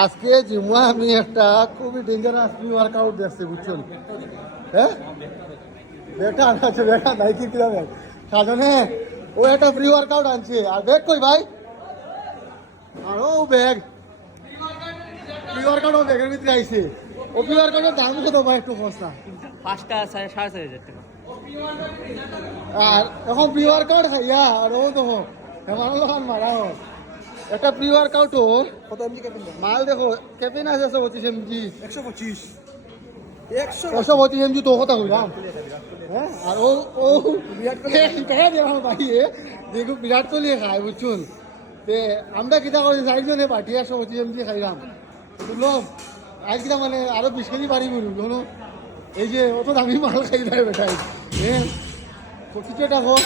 আজকে জিমুয়া আমি একটা খুবই ডেঞ্জারাস প্রি ওয়ার্কআউট দেখছি বুঝছেন। হ্যাঁ বেটা আনছে, বেটা নাই কি কিনা ব্যাগ সাজনে ও একটা প্রি ওয়ার্কআউট আনছে। আর ব্যাগ কই ভাই? আর ও ব্যাগ প্রি ওয়ার্কআউট ও ব্যাগের ভিতরে আইছে। ও প্রি ওয়ার্কআউটের দাম কত ভাই একটু খোঁজটা? 5টা 4.5 টাকা। আর এখন প্রি ওয়ার্কআউট খাইয়া আর ও তো হেমানো লোকান মারা হোক একটা প্রি ওয়ার্কআউট ওর কত এমজি ক্যাপিন মাল দেখো ক্যাফিন আছে 125 এমজি 125 125 এমজি তো কথা কইলাম। হ্যাঁ আর ও ও বিরাট কোহলি টাকা দেওয়া ভাই দেখো বিরাট কোহলি খায় বুঝছুন। তে আমরা কিতা করি চারজনে পাঠিয়ে 125 এমজি খাইলাম বুঝলাম। আজ কিনা মানে আরো 20 কেজি বাড়ি বলুন শোনো এই যে অত দামি মাল খাই যায় বেটাই। হ্যাঁ কিছু এটা হোক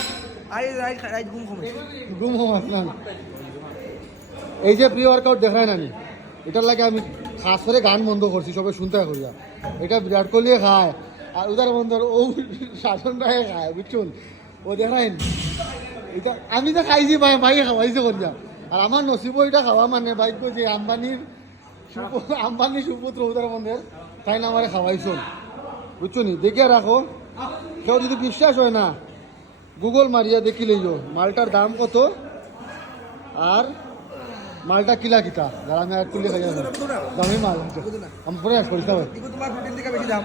রাইট ঘুম হোম আসলাম। এই যে প্রি ওয়ার্কআউট দেখায় নানি এটার লাগে আমি খাস করে গান বন্ধ করছি সবাই শুনতে করিয়া। এটা বিরাট কোহলি খায় আর উদার বন্ধর ও শাসন রায় খায় বুঝছুন। ও দেখায় এটা আমি তো খাইছি ভাই মাইয়ে খাওয়াইছে করিয়া। আর আমার নসিব এটা খাওয়া মানে ভাগ্য যে আম্বানির সুপুত্র উদার বন্ধের তাই না আমারে খাওয়াইছ বুঝছুনি। দেখিয়া রাখো কেউ যদি বিশ্বাস হয় না গুগল মারিয়া দেখি লইও মালটার দাম কত আর মালটা কিলা কিতা যারা আমি আর তুলে খাই দামি মাল আমি পরে আস করিস ভাই। তোমার প্রোটিন থেকে বেশি দাম,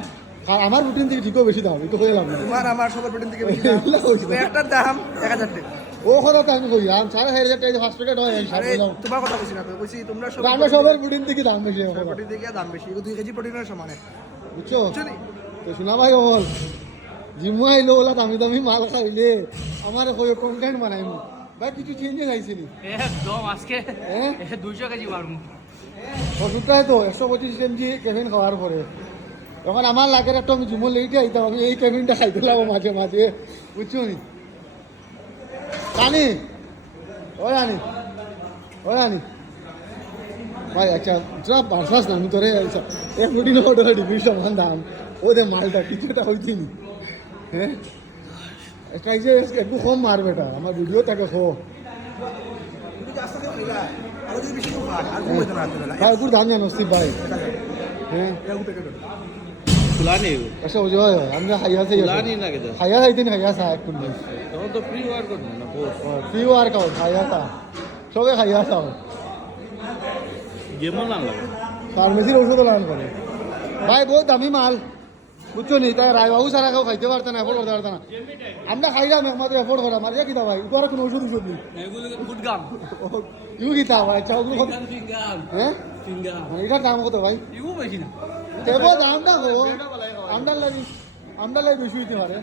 আমার রুটিন থেকে ঠিকও বেশি দাম একটু হয়ে লাভ না। তোমার আমার সবার প্রোটিন থেকে বেশি দাম। একটার দাম 1000 টাকা। ও কথা তো আমি কই আমি 4500 টাকা হসপিটাল হয় আরে তোমার কথা বলছি না, বলছি তোমরা আমরা সবার প্রোটিন থেকে দাম বেশি প্রোটিন থেকে দাম বেশি, 2 কেজি প্রোটিনের সমান বুঝছো। তো শোনা ভাই বল জিমু আইলো ওলা দামি দামি মাল খাইলে আমার কন্টেন্ট বানাইমু ভাই কিছু চেঞ্জেস আইছে নি? একদম আজকে 200 কেজি বাড়মু ওষুধটাই তো 125 এমজি ক্যাফিন খাওয়ার পরে এখন আমার লাগে একটা আমি জিমো লেটে আইতাম আমি এই ক্যাফিনটা খাইতে লাগবো মাঝে মাঝে বুঝছো নি জানি ওই আনি ভাই আচ্ছা যা পারছাস না আমি তোরে এক রুটিন অর্ডার ডিগ্রি সমান দাম ওদের মালটা কিছুটা হইতি নি। হ্যাঁ একটা যে একটু কম মার বেটা আমার ভিডিও তাকে খো ভাই ওর দাম জানো নসিব ভাই। হ্যাঁ ফুলানি আচ্ছা ওই হয় আমরা খাইয়া চাই ফুলানি না কেদা খাইয়া খাইতেন খাইয়া চা এক কুন্ডি তখন তো প্রি ওয়ার্কআউট না বহুত প্রি ওয়ার্কআউট খাইয়া চা সবে খাইয়া চাও যেমন না লাগে ফার্মেসির ওষুধও লাগান করে ভাই বহুত দামি মাল বুঝছো নি তাই রায়বাবু সারা কেউ খাইতে পারতো না এফোর্ড করতে পারতো না আমরা খাইলাম একমাত্র এফোর্ড করা মারিয়া কিতা ভাই উপরে কোনো ওষুধ নেই গুডগাম ইউ কিতা ভাই আচ্ছা ওগুলো হ্যাঁ এটার দাম কত ভাই? ইউ বেশি না দেবো দামটা হো আমদার লাগি বেশি হইতে পারে।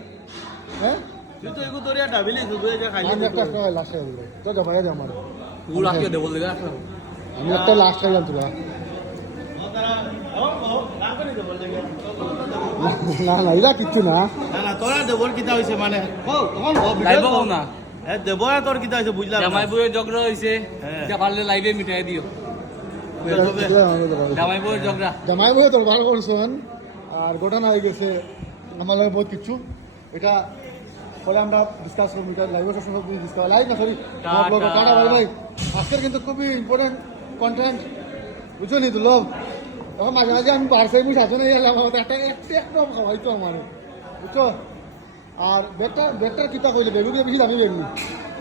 হ্যাঁ তুই তো এগো তোরিয়া ডাবিলি দুধে যা খাইলি আমি একটা লাস্ট খাই দিল তো জমাইয়া দে আমার গুড় রাখিও দেবল লাগা আমি একটা লাস্ট খাইলাম তোরা না না এটা কিচ্ছু না না তোরা দেবর কিতা হইছে মানে লাইভ হও না দেবর তোর কিতা হইছে বুঝলাম জামাই বউয়ের ঝগড়া হইছে যা পারলে লাইভে মিটাই দিও জামাই বউয়ের ঝগড়া জামাই বই তোর ভালো করছেন আর ঘটনা হয়ে গেছে আমার লাগে বহুত কিছু এটা পরে আমরা ডিসকাস করবো এটা লাইভ সব ডিসকাস লাইভ না সরি টাটা ভাই ভাই আজকের কিন্তু খুবই ইম্পর্টেন্ট কন্টেন্ট বুঝছো নি তো লোভ তখন মাঝে মাঝে আমি পার্সাই মুখ আসনে এলাম আমাদের একদম খাওয়াইতো আমার বুঝছো। আর ব্যাগটার কিতা কইলে বেগুন বেশি দামি বেগুন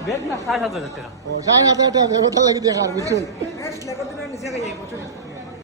বেগ না 7,500 টাকা ও 7,500 টাকা ব্যবহার লাগি দেখার বুঝছো। নিচে